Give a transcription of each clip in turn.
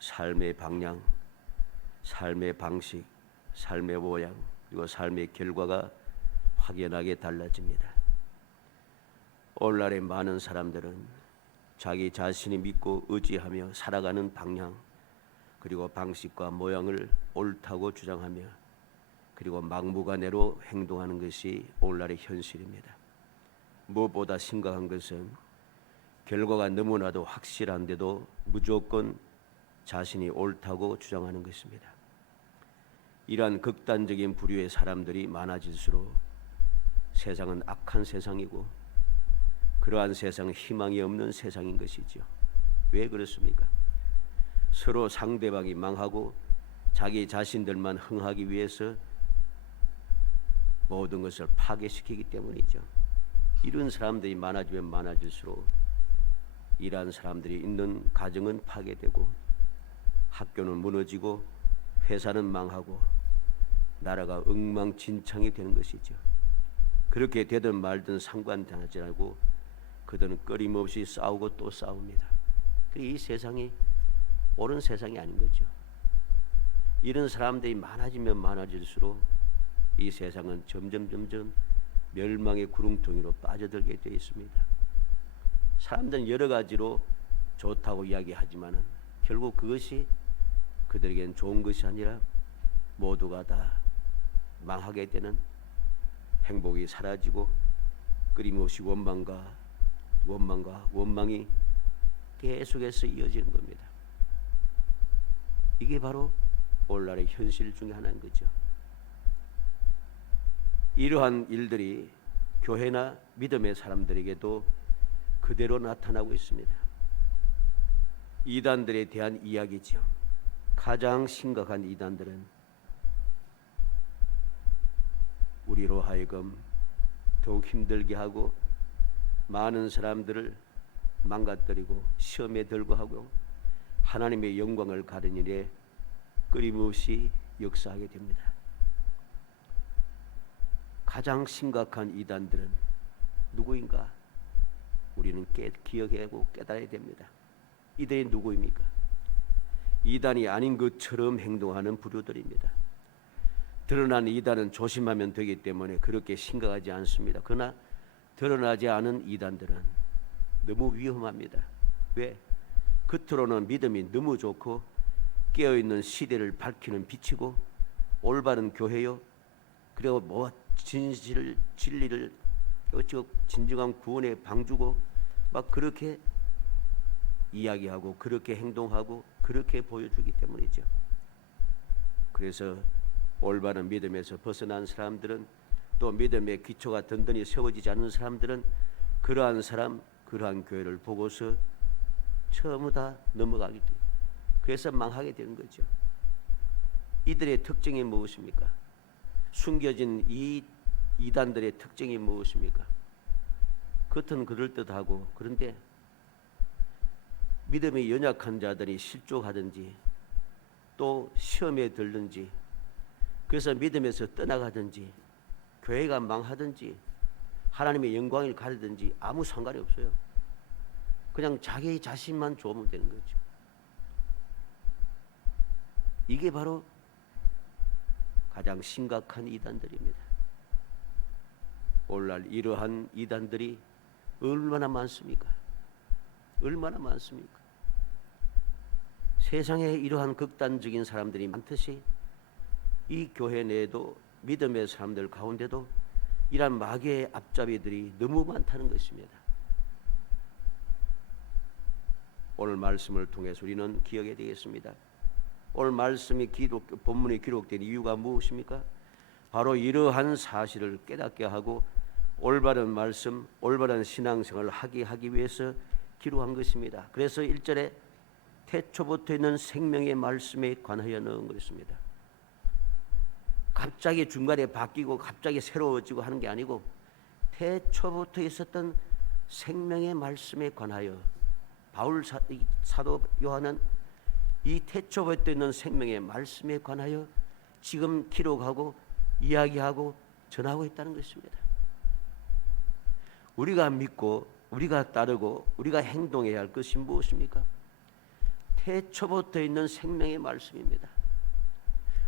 삶의 방향, 삶의 방식, 삶의 모양, 그리고 삶의 결과가 확연하게 달라집니다. 오늘날의 많은 사람들은 자기 자신이 믿고 의지하며 살아가는 방향, 그리고 방식과 모양을 옳다고 주장하며 그리고 막무가내로 행동하는 것이 오늘날의 현실입니다. 무엇보다 심각한 것은 결과가 너무나도 확실한데도 무조건 자신이 옳다고 주장하는 것입니다. 이러한 극단적인 부류의 사람들이 많아질수록 세상은 악한 세상이고 그러한 세상은 희망이 없는 세상인 것이죠. 왜 그렇습니까? 서로 상대방이 망하고 자기 자신들만 흥하기 위해서 모든 것을 파괴시키기 때문이죠. 이런 사람들이 많아지면 많아질수록 이러한 사람들이 있는 가정은 파괴되고 학교는 무너지고 회사는 망하고 나라가 엉망진창이 되는 것이죠. 그렇게 되든 말든 상관하지 않고 그들은 끊임없이 싸우고 또 싸웁니다. 이 세상이 옳은 세상이 아닌 거죠. 이런 사람들이 많아지면 많아질수록 이 세상은 점점 멸망의 구렁텅이로 빠져들게 되어 있습니다. 사람들은 여러 가지로 좋다고 이야기하지만 결국 그것이 그들에겐 좋은 것이 아니라 모두가 다 망하게 되는, 행복이 사라지고 끊임없이 원망이 계속해서 이어지는 겁니다. 이게 바로 오늘날의 현실 중에 하나인 거죠. 이러한 일들이 교회나 믿음의 사람들에게도 그대로 나타나고 있습니다. 이단들에 대한 이야기죠. 가장 심각한 이단들은 우리로 하여금 더욱 힘들게 하고 많은 사람들을 망가뜨리고 시험에 들고 하고 하나님의 영광을 가르는 일에 끊임없이 역사하게 됩니다. 가장 심각한 이단들은 누구인가? 우리는 기억하고 깨달아야 됩니다. 이들이 누구입니까? 이단이 아닌 것처럼 행동하는 부류들입니다. 드러난 이단은 조심하면 되기 때문에 그렇게 심각하지 않습니다. 그러나 드러나지 않은 이단들은 너무 위험합니다. 왜? 겉으로는 믿음이 너무 좋고 깨어있는 시대를 밝히는 빛이고 올바른 교회요, 그리고 진리를 진정한 구원의 방주고 막 그렇게 이야기하고 그렇게 행동하고 그렇게 보여주기 때문이죠. 그래서 올바른 믿음에서 벗어난 사람들은, 또 믿음의 기초가 든든히 세워지지 않는 사람들은 그러한 교회를 보고서 전부 다 넘어가게 돼요. 그래서 망하게 되는 거죠. 이들의 특징이 무엇입니까? 숨겨진 이 이단들의 특징이 무엇입니까? 겉은 그럴듯하고 그런데 믿음이 연약한 자들이 실족하든지 또 시험에 들든지 그래서 믿음에서 떠나가든지 교회가 망하든지 하나님의 영광을 가리든지 아무 상관이 없어요. 그냥 자기 자신만 좋으면 되는 거죠. 이게 바로 가장 심각한 이단들입니다. 오늘날 이러한 이단들이 얼마나 많습니까? 얼마나 많습니까? 세상에 이러한 극단적인 사람들이 많듯이 이 교회 내에도 믿음의 사람들 가운데도 이러한 마귀의 앞잡이들이 너무 많다는 것입니다. 오늘 말씀을 통해서 우리는 기억해야 되겠습니다. 오늘 말씀이 본문에 기록된 이유가 무엇입니까? 바로 이러한 사실을 깨닫게 하고 올바른 말씀, 올바른 신앙생활을 하기 위해서 기록한 것입니다. 그래서 1절에 태초부터 있는 생명의 말씀에 관하여 넣은 것입니다. 갑자기 중간에 바뀌고 갑자기 새로워지고 하는 게 아니고 태초부터 있었던 생명의 말씀에 관하여, 바울 사도 요한은 이 태초부터 있는 생명의 말씀에 관하여 지금 기록하고 이야기하고 전하고 있다는 것입니다. 우리가 믿고 우리가 따르고 우리가 행동해야 할 것이 무엇입니까? 태초부터 있는 생명의 말씀입니다.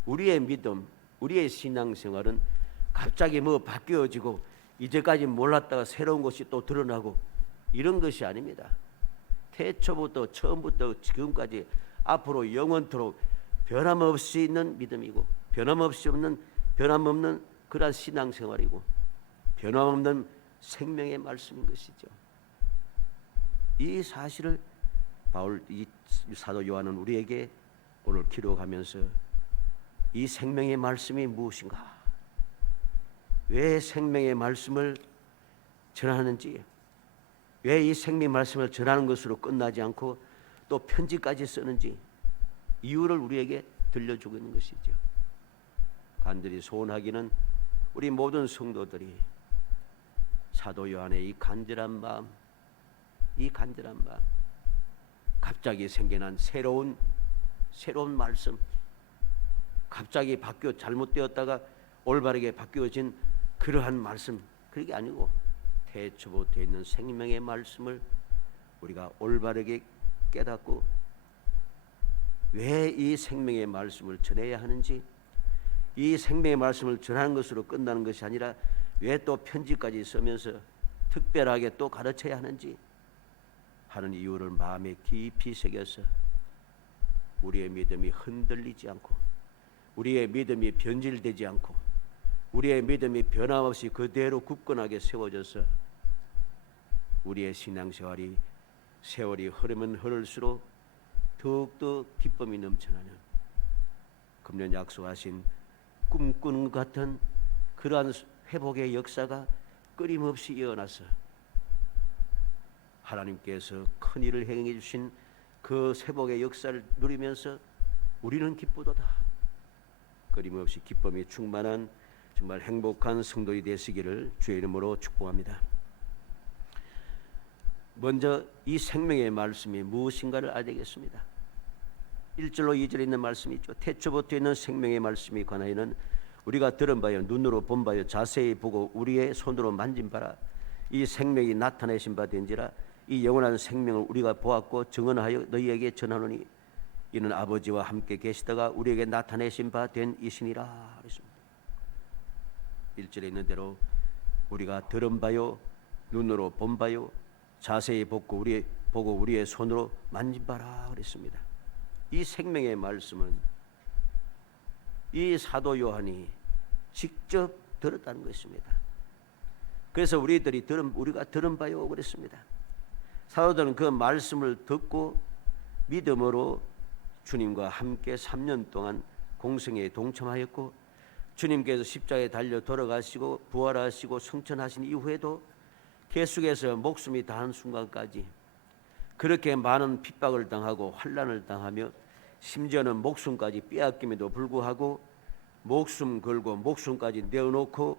우리의 믿음, 우리의 신앙생활은 갑자기 뭐 바뀌어지고 이제까지 몰랐다가 새로운 것이 또 드러나고 이런 것이 아닙니다. 태초부터 처음부터 지금까지 앞으로 영원토록 변함없이 있는 믿음이고 변함없는 그러한 신앙생활이고 변함없는 생명의 말씀인 것이죠. 이 사실을 이 사도 요한은 우리에게 오늘 기록하면서 이 생명의 말씀이 무엇인가, 왜 생명의 말씀을 전하는지, 왜 이 생명의 말씀을 전하는 것으로 끝나지 않고 또 편지까지 쓰는지 이유를 우리에게 들려주고 있는 것이죠. 간절히 소원하기는 우리 모든 성도들이 사도 요한의 이 간절한 마음, 갑자기 생겨난 새로운 말씀, 갑자기 잘못되었다가 올바르게 바뀌어진 그러한 말씀, 그게 아니고 태초부터 있는 생명의 말씀을 우리가 올바르게 깨닫고 왜 이 생명의 말씀을 전해야 하는지, 이 생명의 말씀을 전하는 것으로 끝나는 것이 아니라 왜 또 편지까지 쓰면서 특별하게 또 가르쳐야 하는지 하는 이유를 마음에 깊이 새겨서 우리의 믿음이 흔들리지 않고, 우리의 믿음이 변질되지 않고, 우리의 믿음이 변함없이 그대로 굳건하게 세워져서 우리의 신앙생활이 세월이 흐르면 흐를수록 더욱더 기쁨이 넘쳐나는, 금년 약속하신 꿈꾸는 것 같은 그러한 회복의 역사가 끊임없이 이어나서 하나님께서 큰 일을 행해 주신 그 회복의 역사를 누리면서 우리는 기쁘도다. 끊임없이 기쁨이 충만한 정말 행복한 성도이 되시기를 주의 이름으로 축복합니다. 먼저 이 생명의 말씀이 무엇인가를 알아야 되겠습니다. 1절로 2절에 있는 말씀이 있죠. 태초부터 있는 생명의 말씀이 관하여는 우리가 들은 바요 눈으로 본 바요 자세히 보고 우리의 손으로 만진 바라. 이 생명이 나타내신 바 된지라. 이 영원한 생명을 우리가 보았고 증언하여 너희에게 전하노니 이는 아버지와 함께 계시다가 우리에게 나타내신 바 된 이시니라. 그랬습니다. 1절에 있는 대로 우리가 들은 바요 눈으로 본 바요 자세히 보고 우리의 손으로 만진 바라 그랬습니다. 이 생명의 말씀은 이 사도 요한이 직접 들었다는 것입니다. 그래서 우리가 들은 바요 그랬습니다. 사도들은 그 말씀을 듣고 믿음으로 주님과 함께 3년 동안 공생에 동참하였고, 주님께서 십자가에 달려 돌아가시고 부활하시고 승천하신 이후에도 계속해서 목숨이 다한 순간까지 그렇게 많은 핍박을 당하고 환난을 당하며 심지어는 목숨까지 빼앗김에도 불구하고 목숨 걸고 목숨까지 내어놓고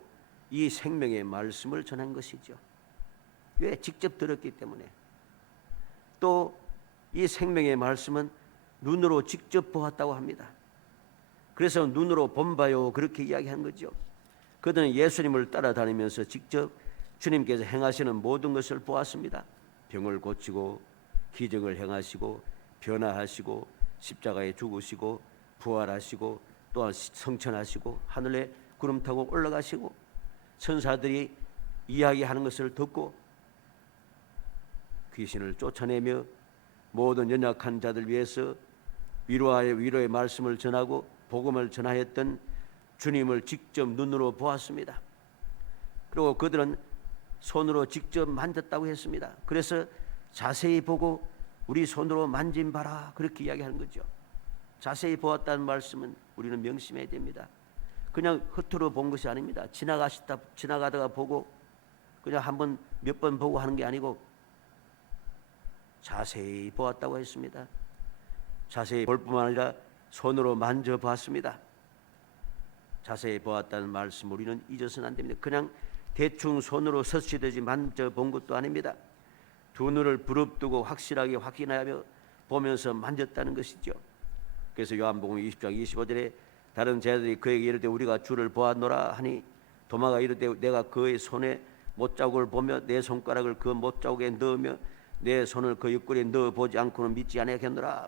이 생명의 말씀을 전한 것이죠. 왜? 직접 들었기 때문에. 또 이 생명의 말씀은 눈으로 직접 보았다고 합니다. 그래서 눈으로 본 바요 그렇게 이야기한 거죠. 그들은 예수님을 따라다니면서 직접 주님께서 행하시는 모든 것을 보았습니다. 병을 고치고 기적을 행하시고 변화하시고 십자가에 죽으시고 부활하시고 또한 성천하시고 하늘에 구름 타고 올라가시고 천사들이 이야기하는 것을 듣고 귀신을 쫓아내며 모든 연약한 자들 위해서 위로의 말씀을 전하고 복음을 전하였던 주님을 직접 눈으로 보았습니다. 그리고 그들은 손으로 직접 만졌다고 했습니다. 그래서 자세히 보고 우리 손으로 만진 바라 그렇게 이야기하는 거죠. 자세히 보았다는 말씀은 우리는 명심해야 됩니다. 그냥 겉으로 본 것이 아닙니다. 지나가다가 보고 그냥 몇 번 보고 하는 게 아니고 자세히 보았다고 했습니다. 자세히 볼 뿐만 아니라 손으로 만져봤습니다. 자세히 보았다는 말씀 우리는 잊어서는 안 됩니다. 그냥 대충 손으로 서치듯이 만져본 것도 아닙니다. 두 눈을 부릅뜨고 확실하게 확인하며 보면서 만졌다는 것이죠. 그래서 요한복음 20장 25절에 다른 제자들이 그에게 이르되 우리가 주를 보았노라 하니 도마가 이르되 내가 그의 손에 못자국을 보며 내 손가락을 그 못자국에 넣으며 내 손을 그 옆구리에 넣어보지 않고는 믿지 아니하겠노라.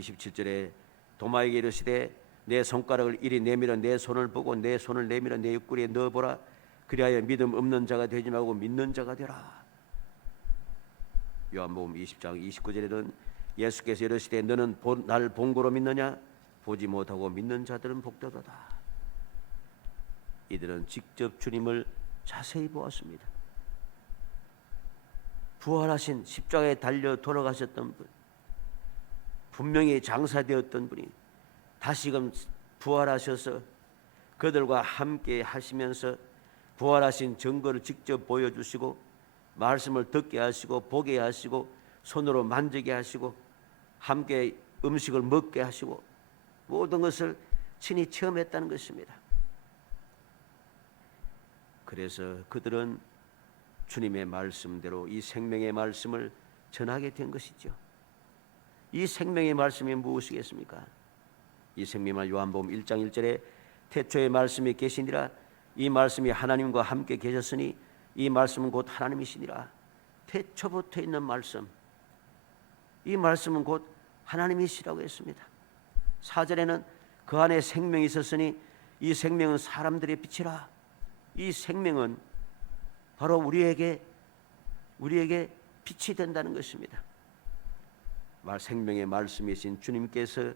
27절에 도마에게 이르시되 내 손가락을 이리 내밀어 내 손을 보고 내 손을 내밀어 내 옆구리에 넣어보라. 그리하여 믿음 없는 자가 되지 말고 믿는 자가 되라. 요한복음 20장 29절에는 예수께서 이르시되 너는 나를 본 거로 믿느냐? 보지 못하고 믿는 자들은 복되도다. 이들은 직접 주님을 자세히 보았습니다. 부활하신 십자가에 달려 돌아가셨던 분, 분명히 장사되었던 분이 다시금 부활하셔서 그들과 함께 하시면서 부활하신 증거를 직접 보여주시고 말씀을 듣게 하시고 보게 하시고 손으로 만지게 하시고 함께 음식을 먹게 하시고 모든 것을 친히 체험했다는 것입니다. 그래서 그들은 주님의 말씀대로 이 생명의 말씀을 전하게 된 것이죠. 이 생명의 말씀이 무엇이겠습니까? 이 생명의 말 요한복음 1장 1절에 태초에 말씀이 계시니라. 이 말씀이 하나님과 함께 계셨으니 이 말씀은 곧 하나님이시니라. 태초부터 있는 말씀, 이 말씀은 곧 하나님이시라고 했습니다. 4절에는 그 안에 생명이 있었으니 이 생명은 사람들의 빛이라. 이 생명은 바로 우리에게 빛이 된다는 것입니다. 생명의 말씀이신 주님께서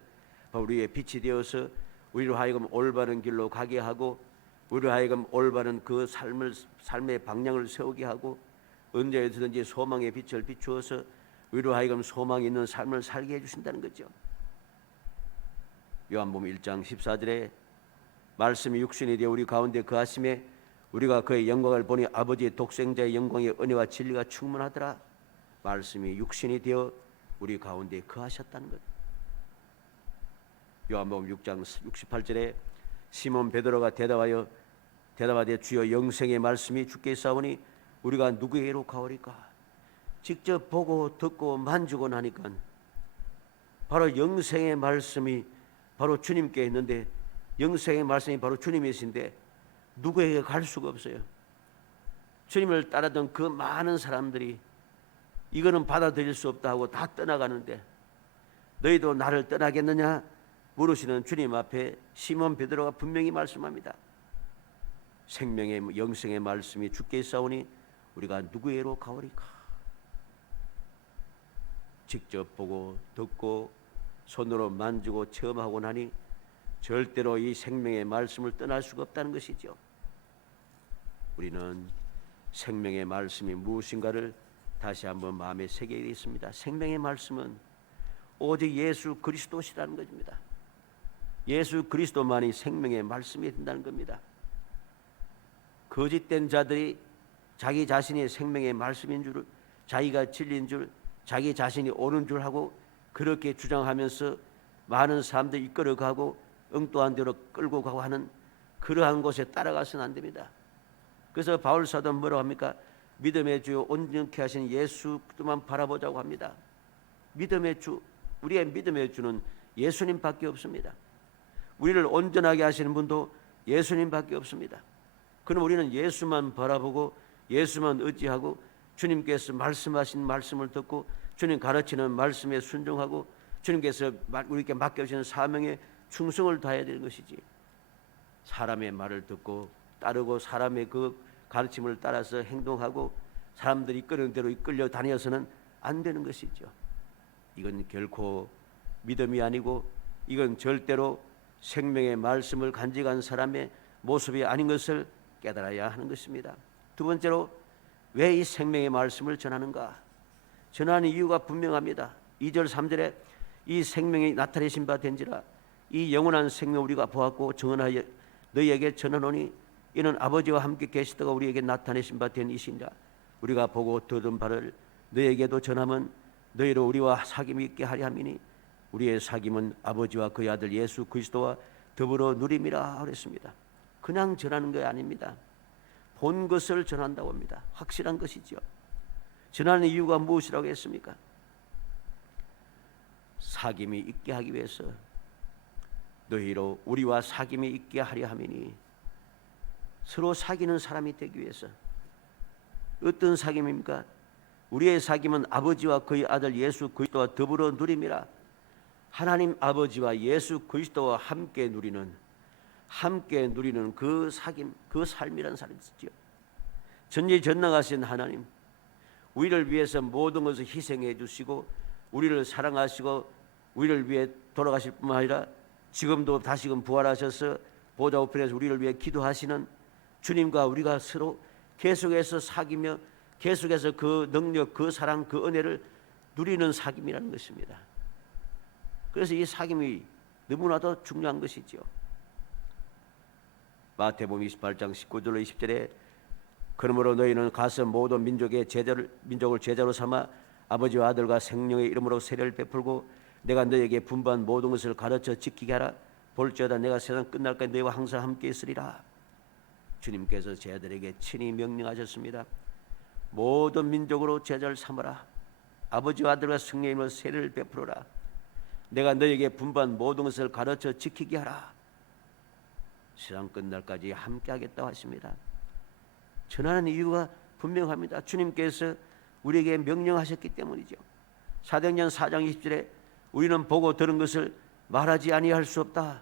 우리의 빛이 되어서 우리로 하여금 올바른 길로 가게 하고 우리로 하여금 올바른 그 삶의 방향을 세우게 하고 언제든지 소망의 빛을 비추어서 우리로 하여금 소망이 있는 삶을 살게 해주신다는 거죠. 요한복음 1장 14절에 말씀이 육신이 되어 우리 가운데 거하심에 우리가 그의 영광을 보니 아버지의 독생자의 영광의 은혜와 진리가 충만하더라. 말씀이 육신이 되어 우리 가운데 거하셨다는 것. 요한복음 6장 68절에 시몬 베드로가 대답하되 주여 영생의 말씀이 주께 있사오니 우리가 누구에게로 가오리까? 직접 보고 듣고 만지고 나니까 바로 영생의 말씀이 바로 주님께 있는데 영생의 말씀이 바로 주님이신데 누구에게 갈 수가 없어요. 주님을 따르던 그 많은 사람들이 이거는 받아들일 수 없다 하고 다 떠나가는데 너희도 나를 떠나겠느냐 물으시는 주님 앞에 시몬 베드로가 분명히 말씀합니다. 생명의 영생의 말씀이 주께 있사오니 우리가 누구에게로 가오리까? 직접 보고 듣고 손으로 만지고 체험하고 나니 절대로 이 생명의 말씀을 떠날 수가 없다는 것이죠. 우리는 생명의 말씀이 무엇인가를 다시 한번 마음에 새기게 있습니다. 생명의 말씀은 오직 예수 그리스도시라는 것입니다. 예수 그리스도만이 생명의 말씀이 된다는 겁니다. 거짓된 자들이 자기 자신이 생명의 말씀인 줄, 자기가 진리인 줄, 자기 자신이 옳은 줄 하고 그렇게 주장하면서 많은 사람들이 이끌어가고 엉뚱한 대로 끌고 가고 하는 그러한 곳에 따라가서는 안 됩니다. 그래서 바울 사도는 뭐라고 합니까? 믿음의 주 온전케 하신 예수만 바라보자고 합니다. 믿음의 주, 우리의 믿음의 주는 예수님밖에 없습니다. 우리를 온전하게 하시는 분도 예수님밖에 없습니다. 그럼 우리는 예수만 바라보고 예수만 의지하고 주님께서 말씀하신 말씀을 듣고 주님 가르치는 말씀에 순종하고 주님께서 우리에게 맡겨주시는 사명에 충성을 다해야 되는 것이지, 사람의 말을 듣고 따르고 사람의 그 가르침을 따라서 행동하고 사람들이 이끄는 대로 이끌려 다녀서는 안 되는 것이죠. 이건 결코 믿음이 아니고 이건 절대로 생명의 말씀을 간직한 사람의 모습이 아닌 것을 깨달아야 하는 것입니다. 두 번째로 왜 이 생명의 말씀을 전하는가? 전하는 이유가 분명합니다. 2절 3절에 이 생명이 나타내신 바 된지라 이 영원한 생명 우리가 보았고 증언하여 너희에게 전하노니 이는 아버지와 함께 계시다가 우리에게 나타내신 바 된 이시니라. 우리가 보고 들은 바를 너희에게도 전하면 너희로 우리와 사귐이 있게 하려 함이니 우리의 사귐은 아버지와 그의 아들 예수 그리스도와 더불어 누림이라 그랬습니다. 그냥 전하는 게 아닙니다. 본 것을 전한다고 합니다. 확실한 것이죠. 전하는 이유가 무엇이라고 했습니까? 사귐이 있게 하기 위해서 너희로 우리와 사귐이 있게 하려 함이니, 서로 사귀는 사람이 되기 위해서. 어떤 사귐입니까? 우리의 사귐은 아버지와 그의 아들 예수 그리스도와 더불어 누림이라. 하나님 아버지와 예수 그리스도와 함께 누리는 그 사귐, 그 삶이란 삶이지요. 전지전능하신 하나님, 우리를 위해서 모든 것을 희생해 주시고 우리를 사랑하시고 우리를 위해 돌아가실 뿐만 아니라 지금도 다시금 부활하셔서 보좌 우편에서 우리를 위해 기도하시는 주님과 우리가 서로 계속해서 사귀며 계속해서 그 능력, 그 사랑, 그 은혜를 누리는 사귐이라는 것입니다. 그래서 이 사귐이 너무나도 중요한 것이지요. 마태복음 28장 19절로 20절에 그러므로 너희는 가서 모든 민족을 제자로 삼아 아버지와 아들과 생명의 이름으로 세례를 베풀고 내가 너희에게 분부한 모든 것을 가르쳐 지키게 하라. 볼지어다 내가 세상 끝날까지 너희와 항상 함께 있으리라. 주님께서 제자들에게 친히 명령하셨습니다. 모든 민족으로 제자를 삼아라. 아버지와 아들과 성령의 이름으로 세례를 베풀어라. 내가 너희에게 분부한 모든 것을 가르쳐 지키게 하라. 세상 끝날까지 함께 하겠다고 하십니다. 전하는 이유가 분명합니다. 주님께서 우리에게 명령하셨기 때문이죠. 사도행전 4장 20절에 우리는 보고 들은 것을 말하지 아니할 수 없다.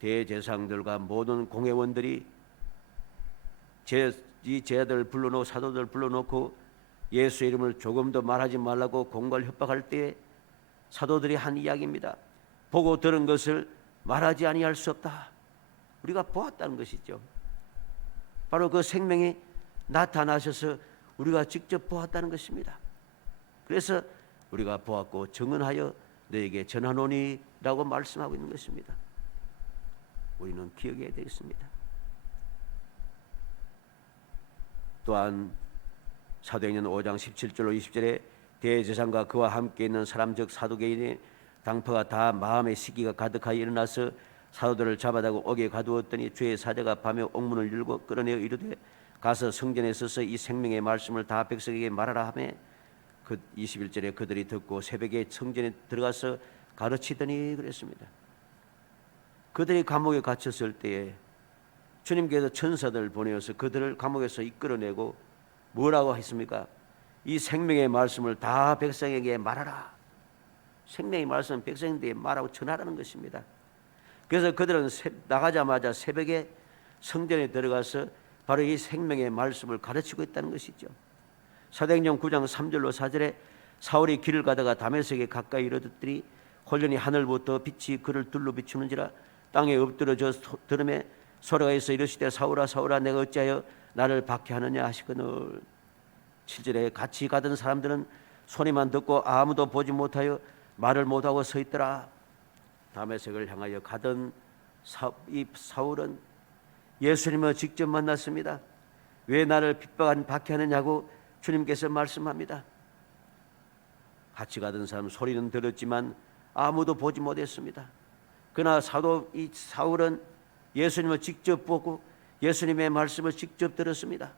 대제사장들과 모든 공회원들이 이 제자들을 불러놓고 사도들을 불러놓고 예수의 이름을 조금도 말하지 말라고 공갈 협박할 때에 사도들이 한 이야기입니다. 보고 들은 것을 말하지 아니할 수 없다. 우리가 보았다는 것이죠. 바로 그 생명이 나타나셔서 우리가 직접 보았다는 것입니다. 그래서 우리가 보았고 증언하여 너에게 전하노니 라고 말씀하고 있는 것입니다. 우리는 기억해야 되겠습니다. 또한 사도행전 5장 17절로 20절에 대제사장과 그와 함께 있는 사람 즉 사두개인의 당파가 다 마음의 시기가 가득하여 일어나서 사도들을 잡아다가 옥에 가두었더니 주의 사자가 밤에 옥문을 열고 끌어내어 이르되 가서 성전에 서서 이 생명의 말씀을 다 백성에게 말하라 하매 그 21절에 그들이 듣고 새벽에 성전에 들어가서 가르치더니 그랬습니다. 그들이 감옥에 갇혔을 때에 주님께서 천사들을 보내어서 그들을 감옥에서 이끌어내고 뭐라고 했습니까? 이 생명의 말씀을 다 백성에게 말하라. 생명의 말씀은 백성에게 말하고 전하라는 것입니다. 그래서 그들은 나가자마자 새벽에 성전에 들어가서 바로 이 생명의 말씀을 가르치고 있다는 것이죠. 사도행전 9장 3절로 4절에 사울이 길을 가다가 다메섹에 가까이 이르렀더니 홀연히 하늘부터 빛이 그를 둘러 비추는지라 땅에 엎드러져 들음에 소리가 있어 이르시되 사울아 사울아 내가 어찌하여 나를 박해하느냐 하시거늘. 7절에 같이 가던 사람들은 소리만 듣고 아무도 보지 못하여 말을 못하고 서 있더라. 다메섹을 향하여 가던 이 사울은 예수님을 직접 만났습니다. 왜 나를 박해하느냐고 주님께서 말씀합니다. 같이 가던 사람 소리는 들었지만 아무도 보지 못했습니다. 그러나 이 사울은 예수님을 직접 보고 예수님의 말씀을 직접 들었습니다.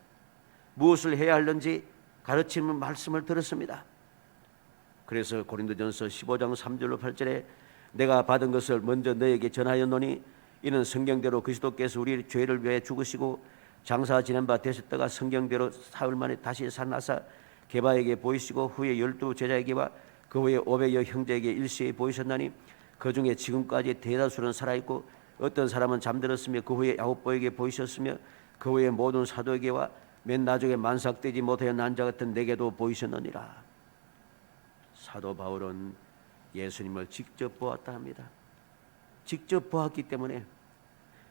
무엇을 해야 하는지 가르치는 말씀을 들었습니다. 그래서 고린도전서 15장 3절로 8절에 내가 받은 것을 먼저 너에게 전하였노니 이는 성경대로 그리스도께서 우리 죄를 위해 죽으시고 장사 지낸 바 되셨다가 성경대로 사흘 만에 다시 살아나사 게바에게 보이시고 후에 12 제자에게와 그 후에 500여 형제에게 일시에 보이셨나니 그 중에 지금까지 대다수는 살아있고 어떤 사람은 잠들었으며 그 후에 야곱보에게 보이셨으며 그 후에 모든 사도에게와 맨 나중에 만삭되지 못하여 난 자 같은 내게도 보이셨느니라. 사도 바울은 예수님을 직접 보았다 합니다. 직접 보았기 때문에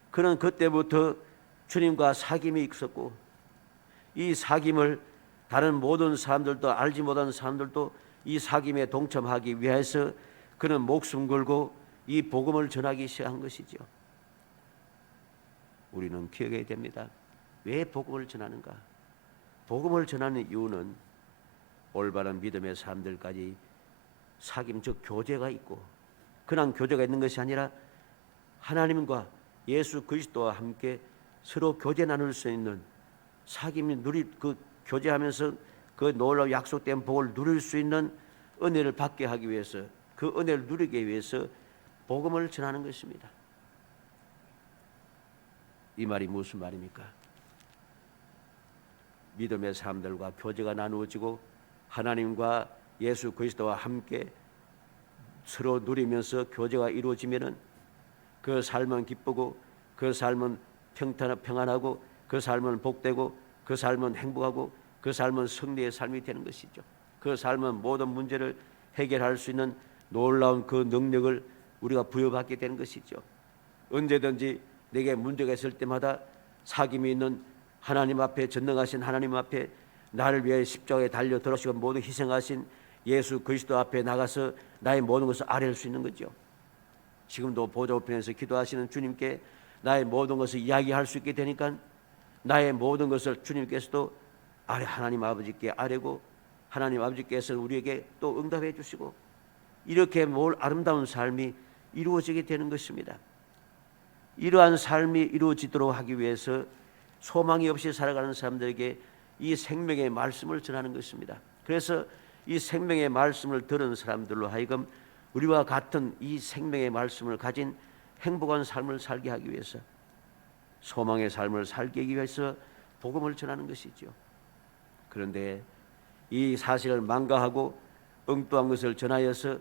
그는 그때부터 주님과 사귐이 있었고 이 사귐을 다른 모든 사람들도 알지 못하는 사람들도 이 사귐에 동참하기 위해서 그는 목숨 걸고 이 복음을 전하기 시작한 것이죠. 우리는 기억해야 됩니다. 왜 복음을 전하는가? 복음을 전하는 이유는 올바른 믿음의 사람들까지 사귐 즉 교제가 있고 그냥 교제가 있는 것이 아니라 하나님과 예수 그리스도와 함께 서로 교제 나눌 수 있는 사귐이 그 교제하면서 그 놀라운 약속된 복을 누릴 수 있는 은혜를 받게 하기 위해서 그 은혜를 누리기 위해서 복음을 전하는 것입니다. 이 말이 무슨 말입니까? 믿음의 사람들과 교제가 나누어지고 하나님과 예수 그리스도와 함께 서로 누리면서 교제가 이루어지면은 그 삶은 기쁘고 그 삶은 평안하고 그 삶은 복되고 그 삶은 행복하고 그 삶은 승리의 삶이 되는 것이죠. 그 삶은 모든 문제를 해결할 수 있는 놀라운 그 능력을 우리가 부여받게 되는 것이죠. 언제든지 내게 문제가 있을 때마다 사귐이 있는 하나님 앞에, 전능하신 하나님 앞에 나를 위해 십자가에 달려 들어오시고 모두 희생하신 예수 그리스도 앞에 나가서 나의 모든 것을 아뢰할 수 있는 거죠. 지금도 보좌 우편에서 기도하시는 주님께 나의 모든 것을 이야기할 수 있게 되니까 나의 모든 것을 주님께서도 하나님 아버지께 아뢰고 하나님 아버지께서 우리에게 또 응답해 주시고 이렇게 아름다운 삶이 이루어지게 되는 것입니다. 이러한 삶이 이루어지도록 하기 위해서 소망이 없이 살아가는 사람들에게 이 생명의 말씀을 전하는 것입니다. 그래서 이 생명의 말씀을 들은 사람들로 하여금 우리와 같은 이 생명의 말씀을 가진 행복한 삶을 살게 하기 위해서, 소망의 삶을 살게 하기 위해서 복음을 전하는 것이죠. 그런데 이 사실을 망가하고 엉뚱한 것을 전하여서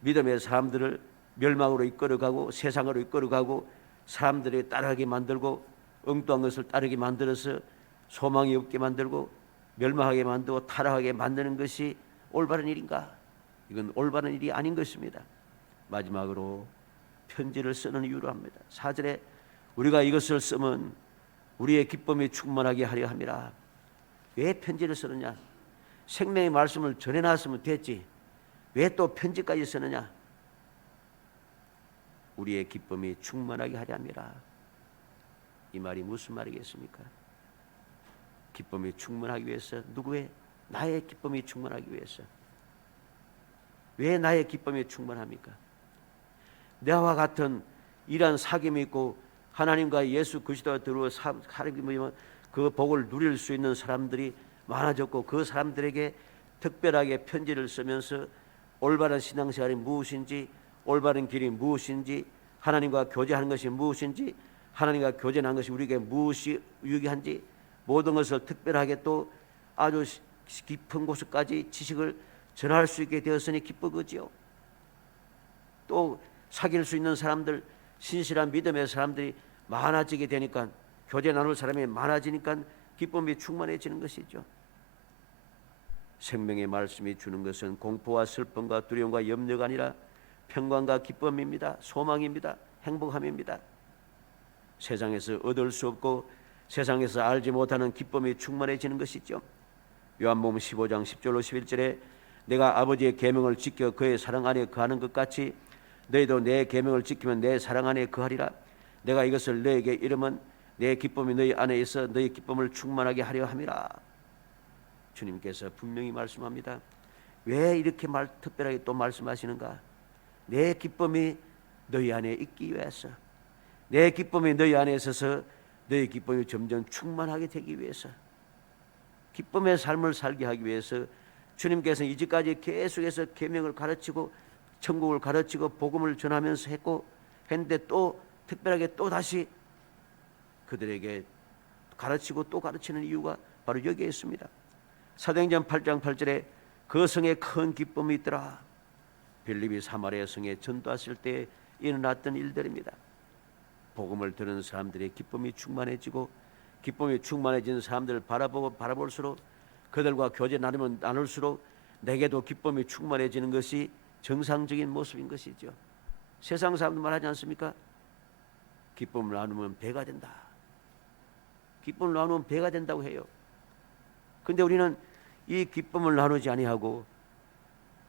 믿음의 사람들을 멸망으로 이끌어가고 세상으로 이끌어가고 사람들이 따르게 만들고 엉뚱한 것을 따르게 만들어서 소망이 없게 만들고 멸망하게 만들고 타락하게 만드는 것이 올바른 일인가? 이건 올바른 일이 아닌 것입니다. 마지막으로 편지를 쓰는 이유로 합니다. 4절에 우리가 이것을 쓰면 우리의 기쁨이 충만하게 하려 함이라. 왜 편지를 쓰느냐? 생명의 말씀을 전해놨으면 됐지. 왜 또 편지까지 쓰느냐? 우리의 기쁨이 충만하게 하려 함이라. 이 말이 무슨 말이겠습니까? 기쁨이 충만하기 위해서. 누구의? 나의 기쁨이 충만하기 위해서. 왜 나의 기쁨이 충만합니까? 나와 같은 이러한 사귐이 있고 하나님과 예수 그리스도가 들어와 사귐이면 그 복을 누릴 수 있는 사람들이 많아졌고 그 사람들에게 특별하게 편지를 쓰면서 올바른 신앙생활이 무엇인지, 올바른 길이 무엇인지, 하나님과 교제하는 것이 무엇인지, 하나님과 교제하는 것이 우리에게 무엇이 유익한지 모든 것을 특별하게 또 아주 깊은 곳까지 지식을 전할 수 있게 되었으니 기쁘거지요. 또 사귈 수 있는 사람들, 신실한 믿음의 사람들이 많아지게 되니까, 교제 나눌 사람이 많아지니까 기쁨이 충만해지는 것이죠. 생명의 말씀이 주는 것은 공포와 슬픔과 두려움과 염려가 아니라 평강과 기쁨입니다. 소망입니다. 행복함입니다. 세상에서 얻을 수 없고 세상에서 알지 못하는 기쁨이 충만해지는 것이죠. 요한복음 15장 10절로 11절에 내가 아버지의 계명을 지켜 그의 사랑 안에 거하는 것 같이 너희도 내 계명을 지키면 내 사랑 안에 거하리라. 내가 이것을 너에게 이르면 내 기쁨이 너희 안에 있어 너희 기쁨을 충만하게 하려 함이라. 주님께서 분명히 말씀합니다. 왜 이렇게 특별하게 또 말씀하시는가? 내 기쁨이 너희 안에 있기 위해서, 내 기쁨이 너희 안에 있어서 너희 기쁨이 점점 충만하게 되기 위해서, 기쁨의 삶을 살게 하기 위해서 주님께서 이제까지 계속해서 계명을 가르치고 천국을 가르치고 복음을 전하면서 했는데 또 특별하게 또 다시 그들에게 가르치고 또 가르치는 이유가 바로 여기에 있습니다. 사도행전 8장 8절에 그 성에 큰 기쁨이 있더라. 빌립이 사마리아 성에 전도하실 때 일어났던 일들입니다. 복음을 들은 사람들의 기쁨이 충만해지고 기쁨이 충만해진 사람들을 바라볼수록 그들과 교제 나누면 나눌수록 내게도 기쁨이 충만해지는 것이 정상적인 모습인 것이죠. 세상 사람들 말하지 않습니까? 기쁨을 나누면 배가 된다. 기쁨을 나누면 배가 된다고 해요. 근데 우리는 이 기쁨을 나누지 아니하고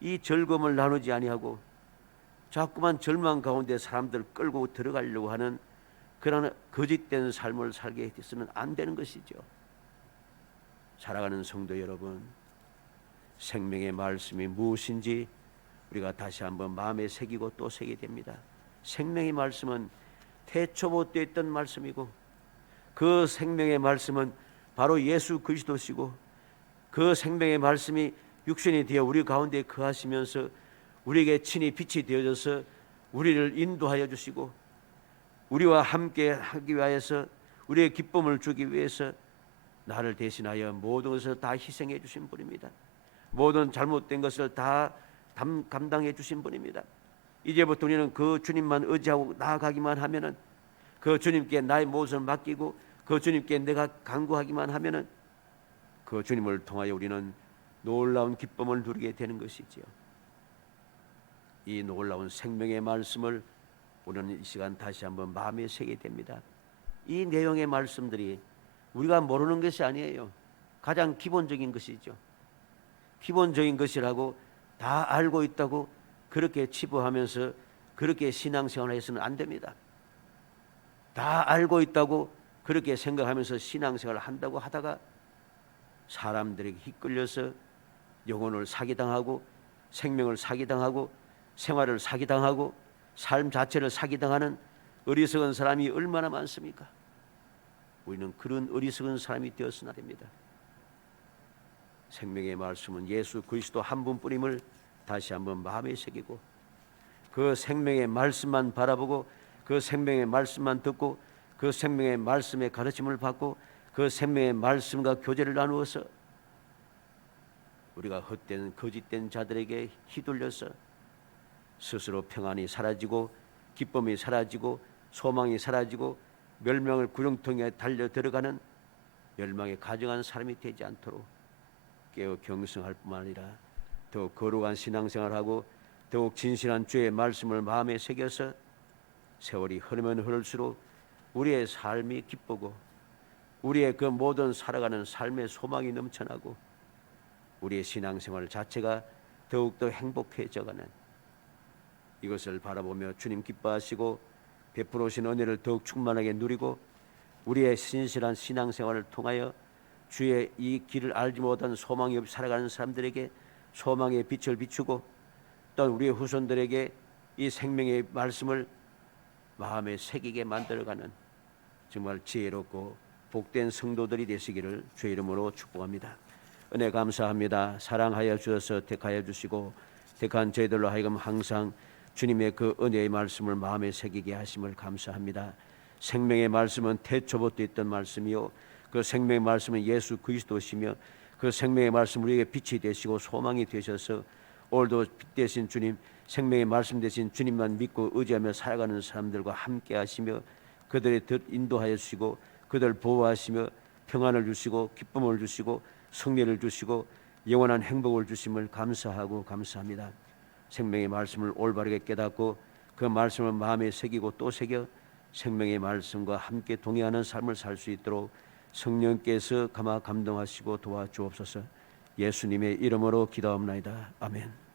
이 즐거움을 나누지 아니하고 자꾸만 절망 가운데 사람들 끌고 들어가려고 하는 그런 거짓된 삶을 살게 해서는 안 되는 것이죠. 살아가는 성도 여러분, 생명의 말씀이 무엇인지 우리가 다시 한번 마음에 새기고 또 새기게 됩니다. 생명의 말씀은 태초부터 있던 말씀이고 그 생명의 말씀은 바로 예수 그리스도시고 그 생명의 말씀이 육신이 되어 우리 가운데 거하시면서 우리에게 친히 빛이 되어져서 우리를 인도하여 주시고 우리와 함께 하기 위해서 우리의 기쁨을 주기 위해서 나를 대신하여 모든 것을 다 희생해 주신 분입니다. 모든 잘못된 것을 다 감당해 주신 분입니다. 이제부터 우리는 그 주님만 의지하고 나아가기만 하면은, 그 주님께 나의 모습을 맡기고 그 주님께 내가 간구하기만 하면은 그 주님을 통하여 우리는 놀라운 기쁨을 누리게 되는 것이지요. 이 놀라운 생명의 말씀을 우리는 이 시간 다시 한번 마음에 새게 됩니다. 이 내용의 말씀들이 우리가 모르는 것이 아니에요. 가장 기본적인 것이죠. 기본적인 것이라고 다 알고 있다고 그렇게 치부하면서 그렇게 신앙생활을 해서는 안 됩니다. 다 알고 있다고 그렇게 생각하면서 신앙생활을 한다고 하다가 사람들에게 이끌려서 영혼을 사기당하고 생명을 사기당하고 생활을 사기당하고 삶 자체를 사기당하는 어리석은 사람이 얼마나 많습니까? 우리는 그런 어리석은 사람이 되었으나 됩니다. 생명의 말씀은 예수 그리스도 한 분뿐임을 다시 한번 마음에 새기고 그 생명의 말씀만 바라보고 그 생명의 말씀만 듣고 그 생명의 말씀의 가르침을 받고 그 생명의 말씀과 교제를 나누어서 우리가 헛된 거짓된 자들에게 휘둘려서 스스로 평안이 사라지고 기쁨이 사라지고 소망이 사라지고 멸망을 구렁텅이에 달려 들어가는 멸망에 가정한 사람이 되지 않도록 깨어 경성할 뿐만 아니라 더욱 거룩한 신앙생활하고 더욱 진실한 주의 말씀을 마음에 새겨서 세월이 흐르면 흐를수록 우리의 삶이 기쁘고 우리의 그 모든 살아가는 삶의 소망이 넘쳐나고 우리의 신앙생활 자체가 더욱더 행복해져가는 이것을 바라보며 주님 기뻐하시고 베풀어 오신 은혜를 더욱 충만하게 누리고 우리의 신실한 신앙생활을 통하여 주의 이 길을 알지 못한 소망이 없이 살아가는 사람들에게 소망의 빛을 비추고 또 우리의 후손들에게 이 생명의 말씀을 마음에 새기게 만들어가는 정말 지혜롭고 복된 성도들이 되시기를 주의 이름으로 축복합니다. 은혜 감사합니다. 사랑하여 주셔서 택하여 주시고 택한 저희들로 하여금 항상 주님의 그 은혜의 말씀을 마음에 새기게 하심을 감사합니다. 생명의 말씀은 태초부터 있던 말씀이요 그 생명의 말씀은 예수 그리스도시며 그 생명의 말씀 우리에게 빛이 되시고 소망이 되셔서 오늘도 빛 되신 주님 생명의 말씀 되신 주님만 믿고 의지하며 살아가는 사람들과 함께 하시며 그들의 뜻 인도하여 주시고 그들 보호하시며 평안을 주시고 기쁨을 주시고 승리를 주시고 영원한 행복을 주심을 감사하고 감사합니다. 생명의 말씀을 올바르게 깨닫고 그 말씀을 마음에 새기고 또 새겨 생명의 말씀과 함께 동행하는 삶을 살 수 있도록 성령께서 감화 감동하시고 도와주옵소서. 예수님의 이름으로 기도합나이다. 아멘.